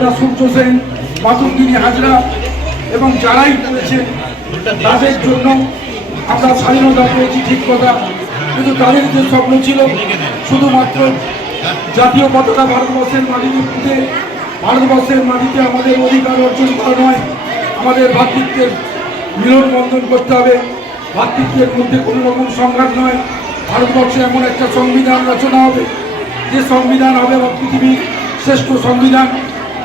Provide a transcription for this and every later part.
মাস্টারদা সূর্য সেন মাতুদ্দিনী হাজরা এবং যারাই করেছে তাদের জন্য আমরা স্বাধীনতা পেয়েছি ঠিক কথা। কিন্তু তাদের যে স্বপ্ন ছিল, শুধুমাত্র জাতীয় পতাকা ভারতবর্ষের মাটিতে পুঁতে, ভারতবর্ষের মাটিতে আমাদের অধিকার অর্জন করা নয়, আমাদের ভাতৃত্বের মিলন বন্ধন করতে হবে। ভাতৃত্বের মধ্যে কোনো রকম সংঘাত নয়। ভারতবর্ষে এমন একটা সংবিধান রচনা হবে, যে সংবিধান হবে পৃথিবীর শ্রেষ্ঠ সংবিধান।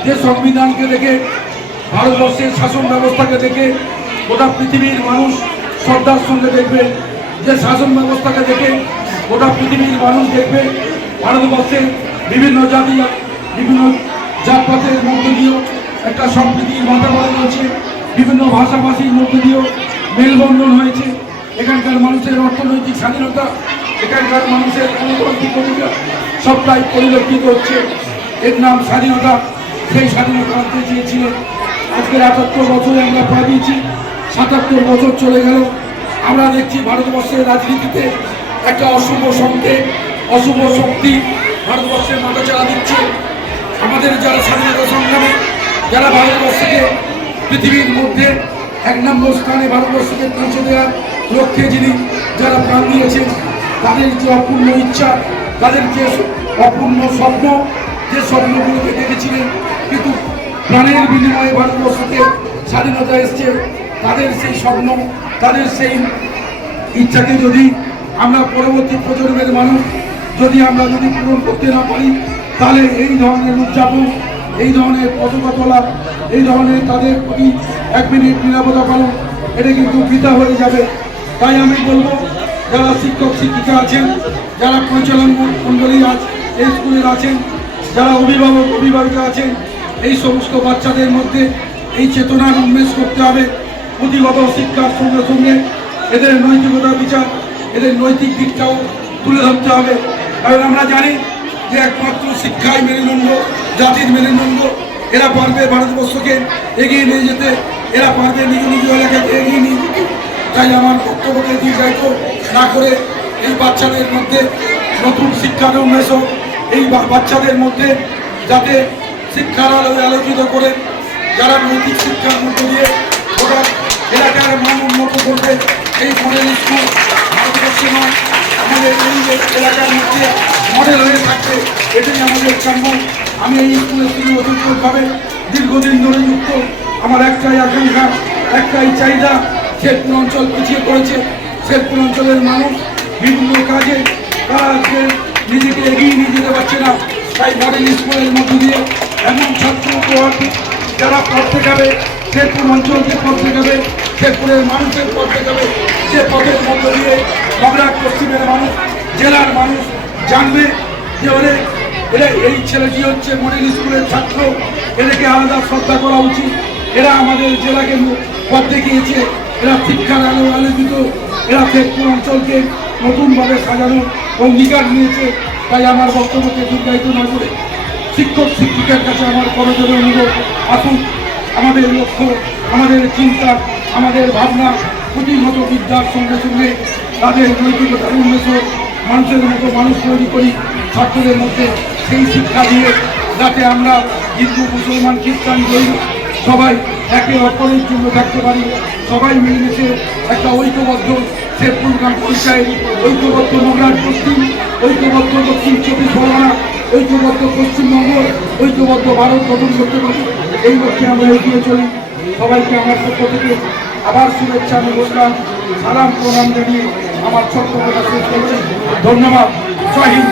যে সংবিধানকে দেখে, ভারতবর্ষের শাসন ব্যবস্থাকে দেখে গোটা পৃথিবীর মানুষ শ্রদ্ধার সঙ্গে দেখবে, যে শাসন ব্যবস্থাকে দেখে গোটা পৃথিবীর মানুষ দেখবে ভারতবর্ষের বিভিন্ন জাতি, বিভিন্ন জাতপাতের মধ্যে দিয়েও একটা সম্প্রীতির বাতাবরণ রয়েছে বিভিন্ন ভাষাভাষীর মধ্যে দিয়েও মেলবন্ধন হয়েছে। এখানকার মানুষের অর্থনৈতিক স্বাধীনতা, এখানকার মানুষের গণতান্ত্রিক অধিকার সবটাই পরিলক্ষিত হচ্ছে। এর নাম স্বাধীনতা। সেই স্বাধীনতা আনতে চেয়েছিলেন আজকের আটাত্তর বছরে আমরা পা দিয়েছি, সাতাত্তর বছর চলে গেল। আমরা দেখছি ভারতবর্ষের রাজনীতিতে একটা অশুভ সংকেত অশুভ শক্তি ভারতবর্ষের মাথা চালা দিচ্ছে। আমাদের যারা স্বাধীনতা সংগ্রামে, যারা ভারতবর্ষকে পৃথিবীর মধ্যে এক নম্বর স্থানে ভারতবর্ষকে পৌঁছে দেওয়ার লক্ষ্যে যিনি যারা প্রাণ দিয়েছেন, তাদের যে অপূর্ণ ইচ্ছা, তাদের যে অপূর্ণ স্বপ্ন যে স্বপ্নগুলোকে দেখেছিলেন, কিন্তু প্রাণের বিনিময়ে ভারতবর্ষকে স্বাধীনতা এসছে, তাদের সেই স্বপ্ন, তাদের সেই ইচ্ছাকে যদি আমরা পরবর্তী প্রজন্মের মানুষ যদি আমরা যদি পূরণ করতে না পারি, তাহলে এই ধরনের উদযাপন, এই ধরনের পতাকা তোলা, এই ধরনের তাদের প্রতি এক মিনিট নিরাপত্তা পালন, এটা কিন্তু বৃথা হয়ে যাবে। তাই আমি বলব, যারা শিক্ষক, শিক্ষিকা আছেন, যারা পরিচালন মণ্ডলী আছে এই স্কুলের আছেন যারা অভিভাবক, অভিভাবিকা আছেন, এই সমস্ত বাচ্চাদের মধ্যে এই চেতনার উন্মেষ করতে হবে। পুঁথিগত শিক্ষার সঙ্গে সঙ্গে এদের নৈতিকতা বিচার, এদের নৈতিক দিকটাও তুলে ধরতে হবে। কারণ আমরা জানি যে একমাত্র শিক্ষাই মেরুদণ্ড, জাতির মেরুদণ্ড। এরা পারবে ভারতবর্ষকে এগিয়ে নিয়ে যেতে, এরা পারবে নিজ নিজ এলাকাকে এগিয়ে নিয়ে যেতে। তাই আমার বক্তব্যকে দীর্ঘায়িত না করে এই বাচ্চাদের মধ্যে নতুন শিক্ষার উন্মেষ হোক এই বাচ্চাদের মধ্যে যাতে শিক্ষার আলোয় আলোচিত করে যারা নৈতিক শিক্ষার মধ্য দিয়ে গোটা এলাকার মান উন্নত করবে, এই মডেল স্কুল ভারতবর্ষে নয়, আমাদের এই এলাকার মধ্যে মডেল হয়ে থাকবে, এটাই আমাদের কাম্য আমি এই স্কুলের সঙ্গে অধিকভাবে দীর্ঘদিন ধরে যুক্ত। আমার একটাই আকাঙ্ক্ষা, একটাই চাহিদা, শেরপুর অঞ্চল পিছিয়ে পড়েছে। শেরপুর অঞ্চলের মানুষ বিভিন্ন কাজে তারা আজকে নিজেকে এগিয়ে নিয়ে যেতে পারছে না। তাই মডেল স্কুলের মধ্য দিয়ে এমন ছাত্র উপহার যারা পড়তে যাবে, শেরপুর অঞ্চলকে পড়তে যাবে, শেরপুরের মানুষের পড়তে যাবে যে পথের মধ্য দিয়ে মগরাট পশ্চিমের মানুষ, জেলার মানুষ জানবে যে, ওরে, এরা এই ছেলেটি হচ্ছে মডেল স্কুলের ছাত্র। এদেরকে আলাদা শ্রদ্ধা করা উচিত। এরা আমাদের জেলাকে পথ দেখিয়েছে। এরা শিক্ষার আলো আলোকিত। এরা শেরপুর অঞ্চলকে নতুনভাবে সাজানো অঙ্গীকার নিয়েছে, তাই আমার বক্তব্যকে দীর্ঘায়িত না করে শিক্ষক, শিক্ষিকার কাছে আমার করজোরে অনুরোধ। আসুন, আমাদের লক্ষ্য, আমাদের চিন্তা, আমাদের ভাবনা, পুঁথিগত বিদ্যার সঙ্গে সঙ্গে তাদের নৈতিকতার উন্মেষ মানুষের মতো মানুষ তৈরি করি, ছাত্রদের মধ্যে সেই শিক্ষা দিয়ে যাতে আমরা হিন্দু, মুসলমান, খ্রিস্টান, জৈন সবাই একে অপরের জন্য থাকতে পারি। সবাই মিলেমিশে একটা ঐক্যবদ্ধ শেরপুর গ্রাম পঞ্চায়েত, ঐক্যবদ্ধ নগরাট পশ্চিম, ঐক্যবদ্ধ দক্ষিণ চব্বিশ পরগনা, ঐক্যবদ্ধ পশ্চিমবঙ্গ ঐক্যবদ্ধ ভারত গঠন করতে পারি। এই লক্ষ্যে আমরা এগিয়ে চলি। সবাইকে আমার পক্ষ থেকে আবার শুভেচ্ছা নমস্কার, সালাম প্রণাম জানিয়ে আমার ছোট্ট কথা শেষ করছি। ধন্যবাদ। জয় হিন্দ।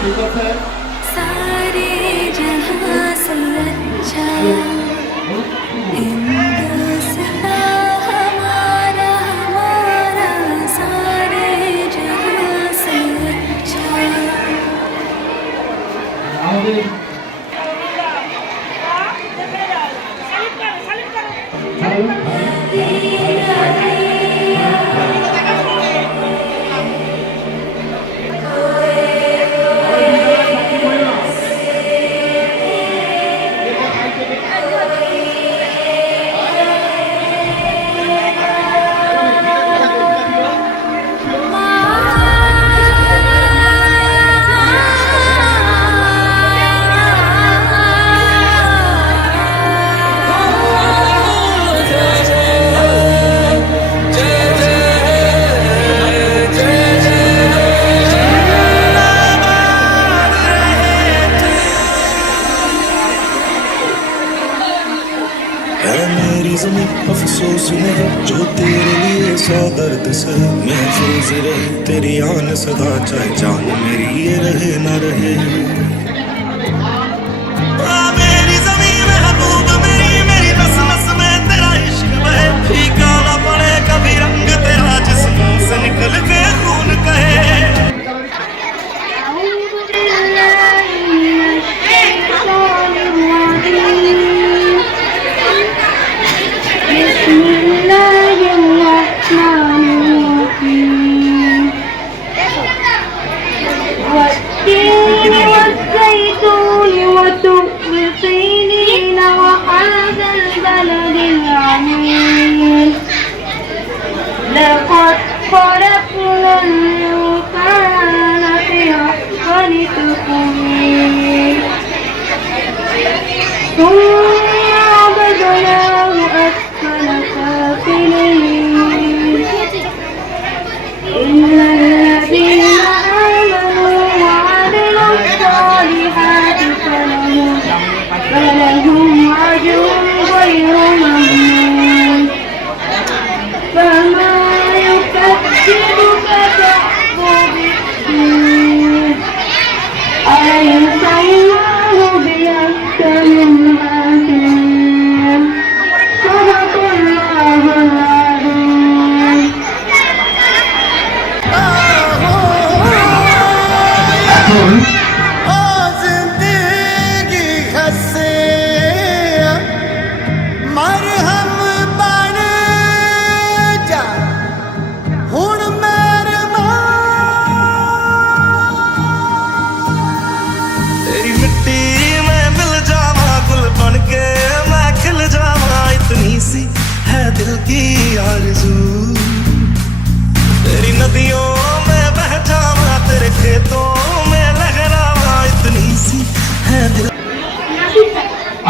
ঠিক আছে?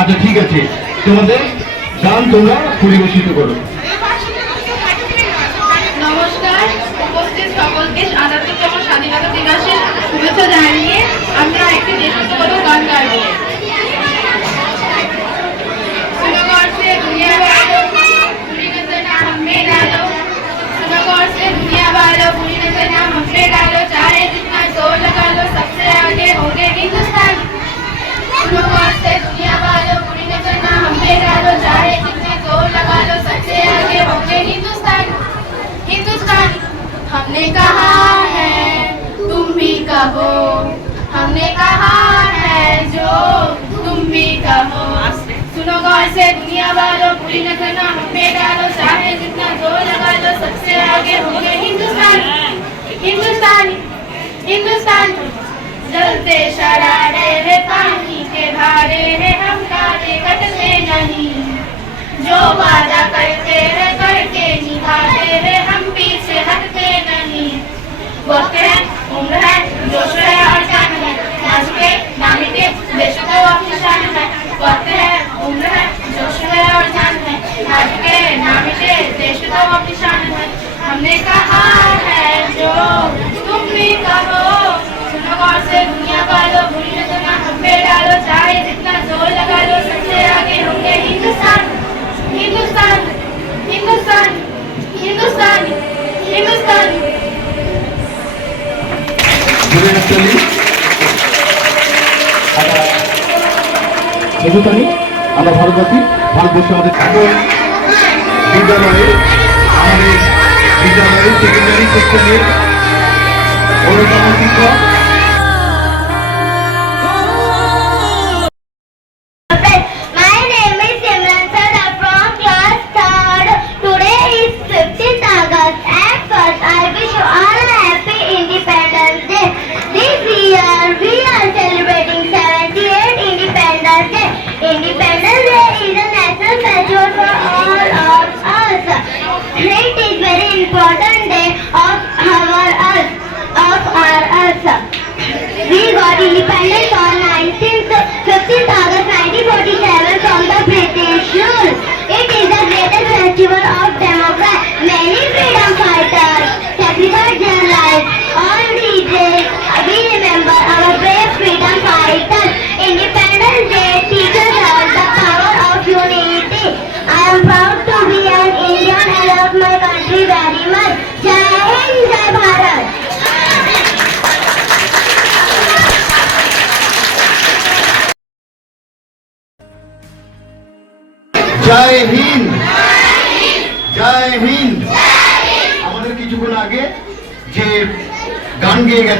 আচ্ছা ঠিক আছে তোমাদের গান তোমরা পরিবেশিত করো নমস্কার উপস্থিত সকলকে আটাত্তরতম স্বাধীনতা দিবসের শুভেচ্ছা জানিয়ে আমরা একটি দেশাত্মবোধক গান গাইব सुनो गौर से दुनिया वालों बुरी नजर ना हम पे डालो सुनो गौर से दुनिया वालों बुरी नजर ना हम पे डालो चाहे जितना जोर लगा लो सबसे आगे होंगे हिंदुस्तान आगे पे डालो, चाहे जितने ज़ोर लगा लो, सबसे आगे होंगे हिंदुस्तान। हिंदुस्तान, हमने कहा है, तुम भी कहो। हमने कहा है, जो तुम भी कहो। सुनो गौर से, दुनिया वालों बुरी नज़र ना हम पे डालो। चाहे जितना ज़ोर लगा लो, सबसे आगे होंगे हिंदुस्तान। हिंदुस्तान हिंदुस्तान। जलते शरारे पानी। के धारे हैं, हम काले कटते नहीं। जो वादा करते हैं, करके निभाते हैं, हम पीछे हटते नहीं। वक्त है, उम्र है, जोश है और जान है। नाजुके नामिके देश को अपनी शान है। वक्त है, उम्र है, जोश है और जान है। नाजुके नामिके देश को अपनी शान है। हमने कहा है, जो तुम भी कहो सुनो गौर से दुनिया वालों बुरी नजर ना हम पे डालो चाहे जितना जोर लगा लो सबसे आगे होंगे हिंदुस्तान हिंदुस्तान हिंदुस्तान हिंदुस्तान हिंदुस्तान জোরে হাততালি। আমরা হিন্দুস্তানি আমরা ভারতবাসী ভারতবর্ষে আমাদের এখন বিদ্যালয়ে আমাদের বিদ্যালয়ে সেকেন্ডারি সেকশনের অন্যতম শিক্ষক independence on 19th, 15th August 1947 from the British rule. It is the greatest festival of democracy. Many freedom fighters sacrificed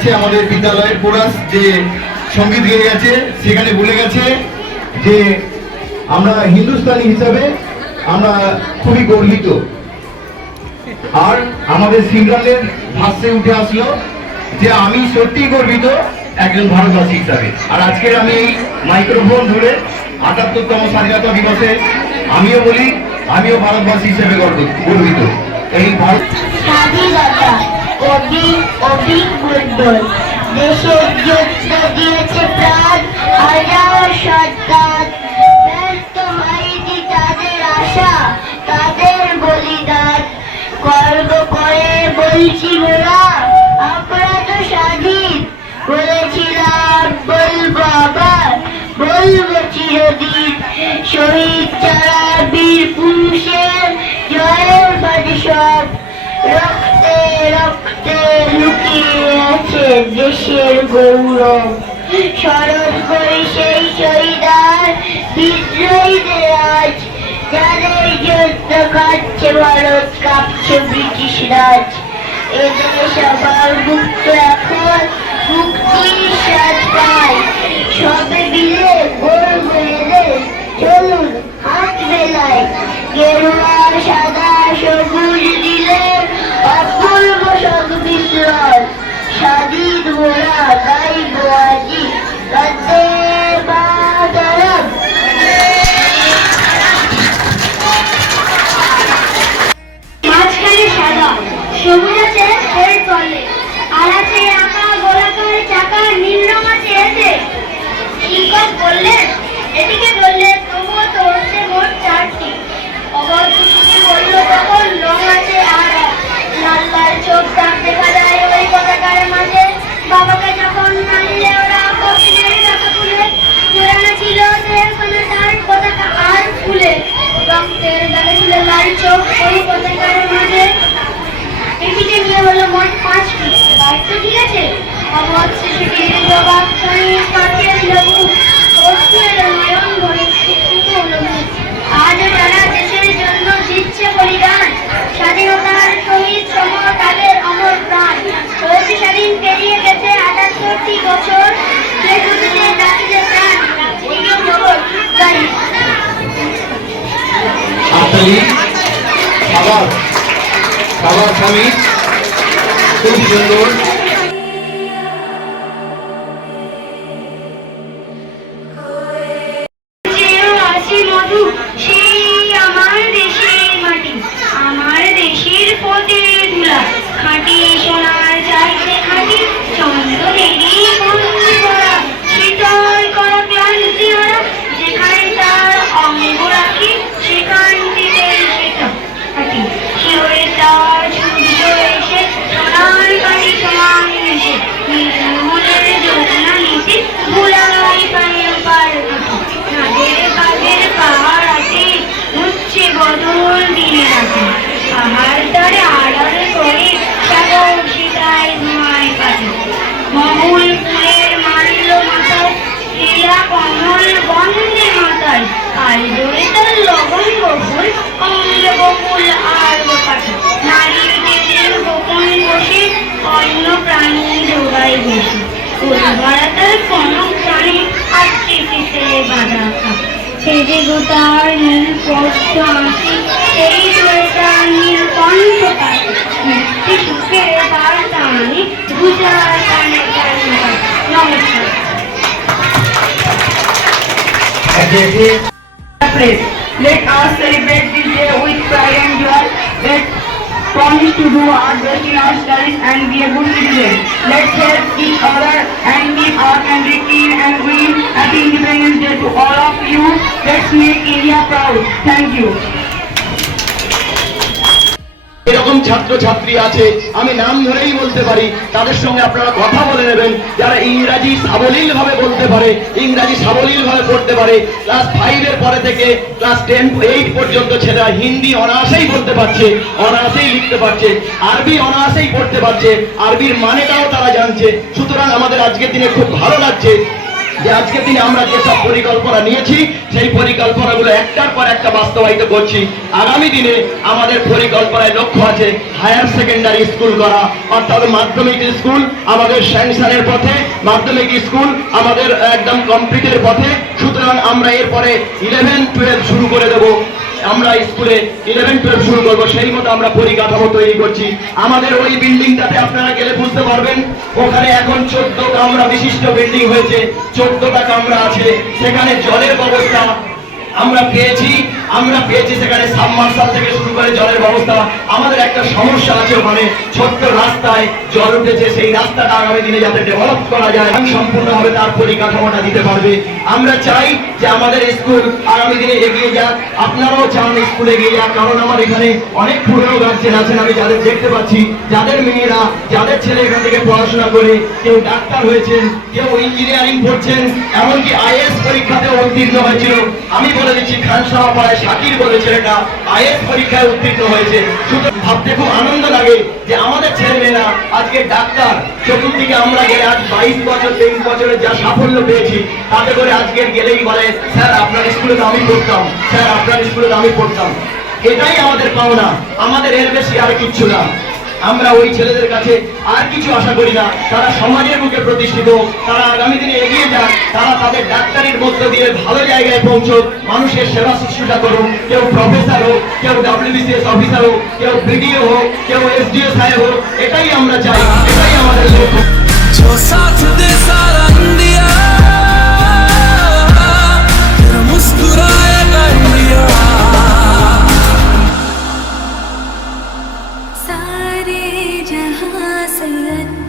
গেছে আমাদের বিদ্যালয়ের কোরাস যে সংগীত গেয়ে গেছে, সেখানে বলে গেছে যে আমরা হিন্দুস্তানি হিসাবে আমরা খুবই গর্বিত। আর আমাদের সিমরানের ভাষ্যে উঠে আসলো যে আমি সত্যি গর্বিত একজন ভারতবাসী হিসাবে। আর আজকের আমি এই মাইক্রোফোন ধরে আটাত্তরতম স্বাধীনতা দিবসে আমিও বলি, আমিও ভারতবাসী হিসেবে গর্ব- গর্বিত। এই ভারত স্বাধীনতা। মোরা আমরা তো স্বাধীন। বলেছিলাম বলব আবার বলব শহীদ যারা বীর জয়ের বাড়ি সব। আছে দেশের গৌরব। স্মরণ করি সেই শহীদার বিদ্রোহীদের আজ যাদের জন্য কাঁদছে ভারত কাঁপছে ব্রিটিশ রাজ। এদের সবার মুক্ত এখন, মুক্তির স্বাদ পায়। সবে মিলে গর্ব এদের চলুন হাত মেলায়। গেরুয়া সাদা সবুজ দিলে অপূর্ব মোরা গাইব আজি বন্দে মাতরম। মাঝখানে সাদা সবুজ আছে এর তলে আর আছে আছে এতে শিক্ষক বললেন, এদিকে তো মোট চারটি। শিশুটি বলল আছে আর। লাল বাবাকে যখন মানলে ওরা কপিলের টাকা তুলে জোড়ানো ছিল দেড়খানা তার পতাকা আর ফুলে। রক্তের দাগে ছিল লাল চোখ ওই পতাকার মাঝে। এটিকে নিয়ে হলো মোট পাঁচটি বাইক তো ঠিক আছে অবধ শিশুটির জবাব স্বীকৃত আজও তারা দিচ্ছে বলিদান। স্বাধীনতার শহীদ সম তাদের অমর প্রাণ। স্বাধীন পেরিয়ে গেছে আটাত্তরটি বছর। খুব সুন্দর। জোগায় বেশি উর্বরতার কনক প্রাণী আটকে পিছে বাধা থাকে সেজে গোটার নীল পদ্ম আসি সেই সোয়েটার নীল কণ্ঠ পাখি মুক্তি সুখে তার টানি গুজার কানে কানে নমস্কার place. Let us celebrate this day with pride and joy. Let promise to do our best in our studies and be a good citizen. Let's help each other and keep our country clean and green. Happy Independence Day to all of you. Let's make India proud. Thank you. এরকম ছাত্র ছাত্রী আছে, আমি নাম ধরেই বলতে পারি, তাদের সঙ্গে আপনারা কথা বলে নেবেন। যারা ইংরাজি সাবলীল ভাবে বলতে পারে, ইংরাজি সাবলীল ভাবে পড়তে পারে, ক্লাস ফাইভের পরে থেকে ক্লাস টেন এইট পর্যন্ত ছেলেরা হিন্দি অনায়াসেই বলতে পারছে, অনায়াসেই লিখতে পারছে, আরবি অনায়াসেই পড়তে পারছে, আরবির মানেটাও তারা জানছে। সুতরাং আমাদের আজকের দিনে খুব ভালো লাগছে যে আজকে দিনে আমরা যেসব পরিকল্পনা নিয়েছি, সেই পরিকল্পনাগুলো একটার পর একটা বাস্তবায়িত করছি। আগামী দিনে আমাদের পরিকল্পনায় লক্ষ্য আছে হায়ার সেকেন্ডারি স্কুল করা, অর্থাৎ মাধ্যমিক স্কুল আমাদের স্যাংশনের পথে, মাধ্যমিক স্কুল আমাদের একদম কমপ্লিটের পথে। সুতরাং আমরা এরপরে ইলেভেন টুয়েলভ শুরু করে দেবো। আমরা স্কুলে ইলেভেন টুয়েলভ শুরু করব, সেই মতো আমরা পরিকাঠামো তৈরি করছি। আমাদের ওই বিল্ডিংটাতে আপনারা গেলে বুঝতে পারবেন, ওখানে এখন চোদ্দ কামরা বিশিষ্ট বিল্ডিং হয়েছে, চোদ্দটা কামরা আছে, সেখানে জলের ব্যবস্থা আমরা পেয়েছি। আমরা পেয়েছি সেখানে সাবমার্সাল থেকে শুরু করে জলের ব্যবস্থা। আমাদের একটা সমস্যা আছে ওখানে। ছোট্ট রাস্তায় জল উঠেছে, সেই রাস্তাটা আগামী দিনে যাতে ডেভেলপ করা যায় এবং সম্পূর্ণভাবে তার পরিকাঠামোটা দিতে পারবে। আমরা চাই যে আমাদের স্কুল আগামী দিনে এগিয়ে যাক। আপনারাও চান স্কুল এগিয়ে যাক, কারণ আমার এখানে অনেক পুরনো গার্জেন আছেন, আমি যাদের দেখতে পাচ্ছি, যাদের মেয়েরা, যাদের ছেলে এখান থেকে পড়াশোনা করে, কেউ ডাক্তার হয়েছেন, কেউ ইঞ্জিনিয়ারিং পড়ছেন, এমনকি আইএস পরীক্ষাতে উত্তীর্ণ হয়েছিল। আমি বলে দিচ্ছি খানসামা পাড়ায় শাকির বলে ছেলেটা আইএস পরীক্ষায় উত্তীর্ণ হয়েছে। ভাবতে খুব আনন্দ লাগে যে আমাদের ছেলেমেয়েরা আজকে ডাক্তার, চতুর্দিকে আমরা গেলে আজ বাইশ বছর, তেইশ বছরের যা সাফল্য পেয়েছি, তাতে করে আজকে গেলেই বলে, স্যার, আপনার স্কুলে তো আমি পড়তাম। স্যার, আপনার স্কুলে তো আমি পড়তাম। এটাই আমাদের পাওনা। আমাদের এর বেশি আর কিচ্ছু না। আমরা ওই ছেলেদের কাছে আর কিছু আশা করি না। তারা সমাজের মুখে প্রতিষ্ঠিত, তারা আগামী দিনে এগিয়ে যাক, তারা তাদের ডাক্তারির মধ্য দিয়ে ভালো জায়গায় পৌঁছক, মানুষের সেবা শুশ্রূষা করুক, কেউ প্রফেসর হোক, কেউ ডাব্লিউবিসিএস অফিসার হোক, কেউ বিডিও হোক, কেউ এসডিও সাহেব হোক, এটাই আমরা চাই, এটাই আমাদের লক্ষ্য।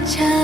Tr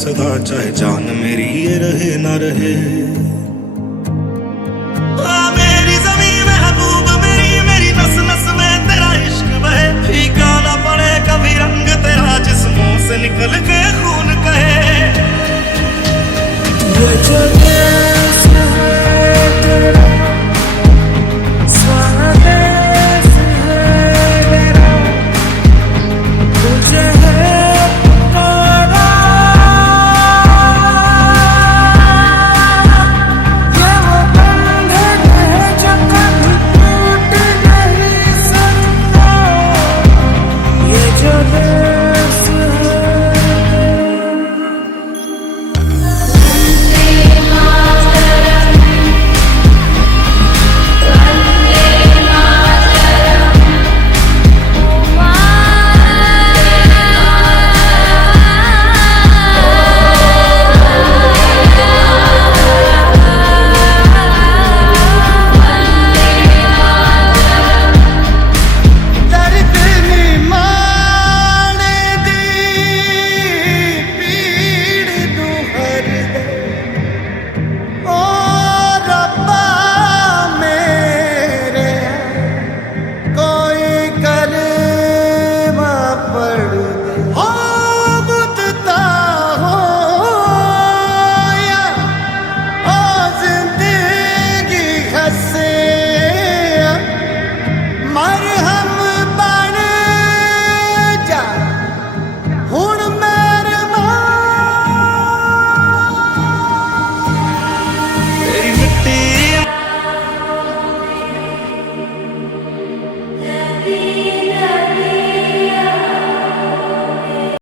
सदा चाहे जान